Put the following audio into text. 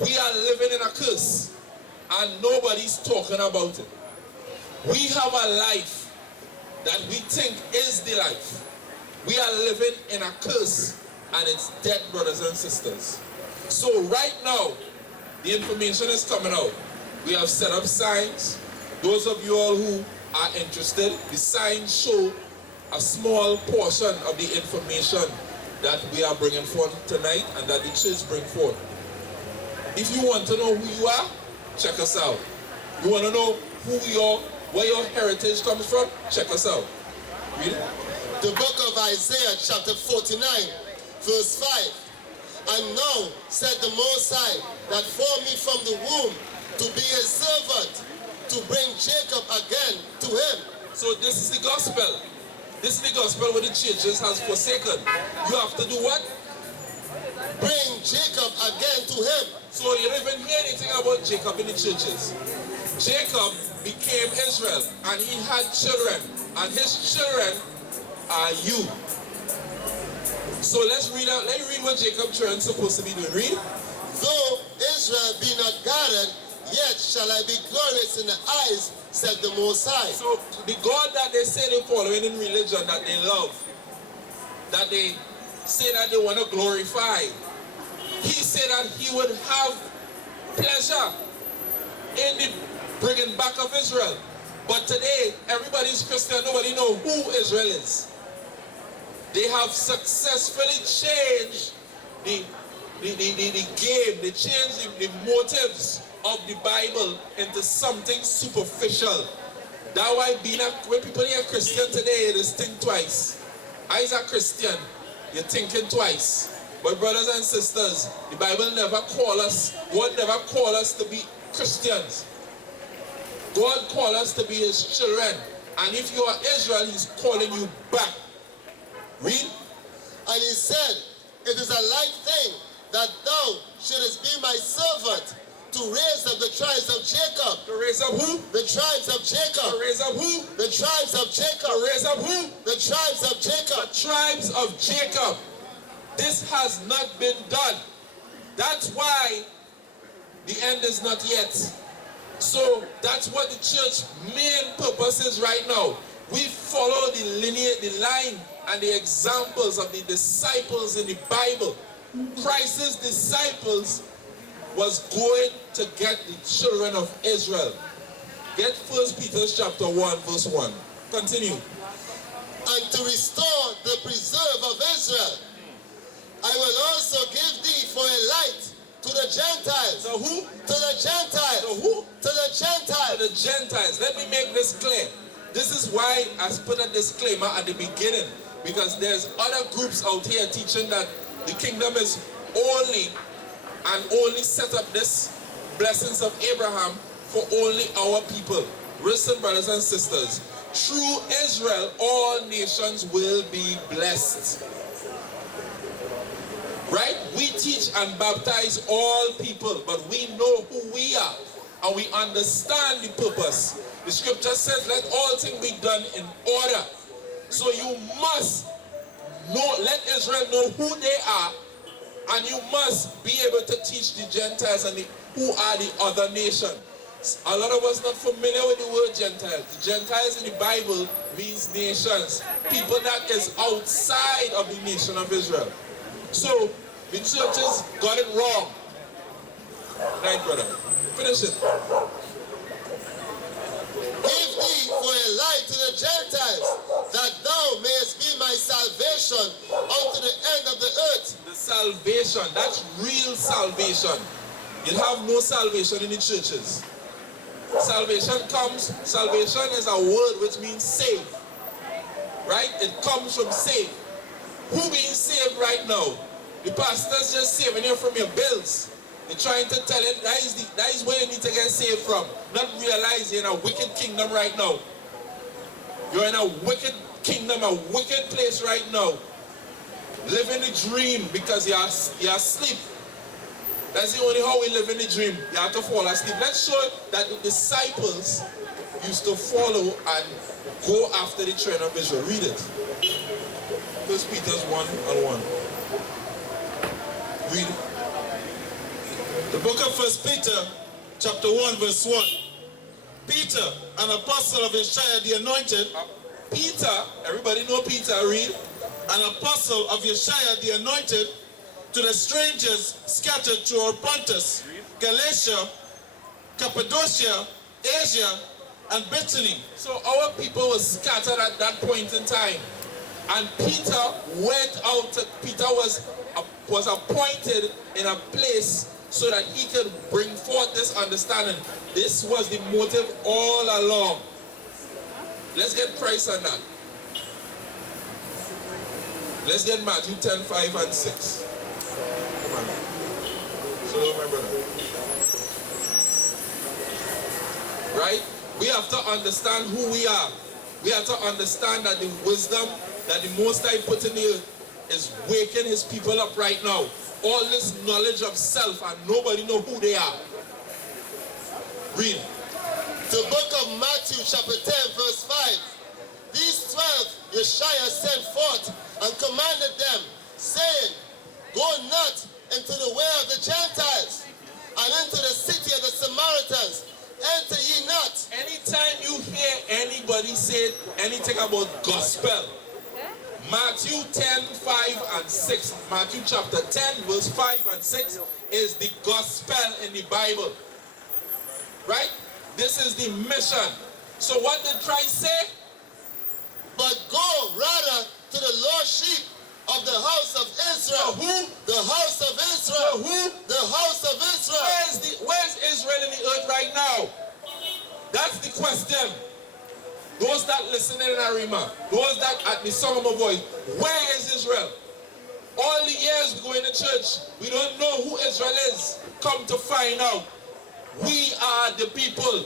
We are living in a curse and nobody's talking about it. We have a life that we think is the life. We are living in a curse and it's dead, brothers and sisters. So right now, the information is coming out. We have set up signs. Those of you all who are interested, the signs show a small portion of the information that we are bringing forth tonight and that the church bring forth. If you want to know who you are, check us out. You want to know who you are, where your heritage comes from, check us out. Read it. The book of Isaiah chapter 49 verse 5. And now said the Most High that formed me from the womb to be his servant, to bring Jacob again to him. So this is the gospel. This is the gospel where the churches has forsaken. You have to do what? Bring Jacob again to him. So you don't even hear anything about Jacob in the churches. Jacob became Israel and he had children, and his children are you. So let's read what Jacob's children supposed to be doing. Read. Though Israel be not guarded, yet shall I be glorious in the eyes, said the Most High. So the God that they say they're following in religion, that they love, that they say that they want to glorify, he said that he would have pleasure in the bringing back of Israel. But today, everybody's Christian, nobody knows who Israel is. They have successfully changed the game, they changed the motives of the Bible into something superficial. That's why when people hear Christian today, they think twice. As a Christian, you're thinking twice. But brothers and sisters, the Bible never called us, God never called us to be Christians. God called us to be his children. And if you are Israel, he's calling you back. Read. And he said, it is a light thing that thou shouldest be my servant, to raise up the tribes of Jacob. To raise up who? The tribes of Jacob. To raise up who? The tribes of Jacob. To raise up who? The tribes of Jacob. The tribes of Jacob. This has not been done. That's why the end is not yet. So that's what the church main purpose is right now. We follow the lineage, the line and the examples of the disciples in the Bible. Christ's disciples was going to get the children of Israel. Get 1 Peter chapter 1 verse 1. Continue. And to restore the preserve of Israel, I will also give thee for a light to the Gentiles. So who? To the Gentiles. So who? To the Gentiles. To the Gentiles. Let me make this clear. This is why I put a disclaimer at the beginning, because there's other groups out here teaching that the kingdom is only set up this blessings of Abraham for only our people. Listen, brothers and sisters, through Israel all nations will be blessed. Right? We teach and baptize all people, but we know who we are and we understand the purpose. The scripture says, let all things be done in order. So you must let Israel know who they are, and you must be able to teach the Gentiles and who are the other nation. A lot of us not familiar with the word Gentiles. The Gentiles in the Bible means nations. People that is outside of the nation of Israel. So the churches got it wrong. Right, brother? Finish it. Give thee for a light to the Gentiles, that thou mayest be my salvation unto the end of the earth. The salvation, that's real salvation. You have no salvation in the churches. Salvation is a word which means save. Right? It comes from save. Who being saved right now? The pastor's just saving you from your bills. They're trying to tell you that is where you need to get saved from. Not realize you're in a wicked kingdom right now. You're in a wicked kingdom, a wicked place right now. Living the dream because you're asleep. That's the only how we live in the dream. You have to fall asleep. Let's show that the disciples used to follow and go after the children of Israel. Read it. 1 Peter 1:1. Read it. The book of 1 Peter, chapter 1, verse 1. Peter, an apostle of Yeshua the Anointed. Peter, everybody know Peter, read. An apostle of Yeshua the Anointed, to the strangers scattered throughout Pontus, Galatia, Cappadocia, Asia, and Bithynia. So our people were scattered at that point in time. And Peter went out, Peter was appointed in a place so that he could bring forth this understanding. This was the motive all along. Let's get Christ on that. Let's get Matthew 10, 5 and 6. Come on. So, my brother. Right? We have to understand who we are. We have to understand that the wisdom that the Most High put in the earth is waking his people up right now. All this knowledge of self and nobody know who they are. Read. The book of Matthew chapter 10 verse 5. These 12 Yeshua sent forth and commanded them, saying, Go not into the way of the Gentiles, and into the city of the Samaritans enter ye not. Anytime you hear anybody say anything about gospel, Matthew 10, 5 and 6, Matthew chapter 10 verse 5 and 6 is the gospel in the Bible. Right? This is the mission. So what did Christ say? But go rather to the lost sheep of the house of Israel. Who? The house of Israel. Who? The house of Israel. Where's Israel in the earth right now? That's the question. Those that listen in Arima, those that at the sound of my voice, where is Israel? All the years we go in the church, we don't know who Israel is. Come to find out. We are the people.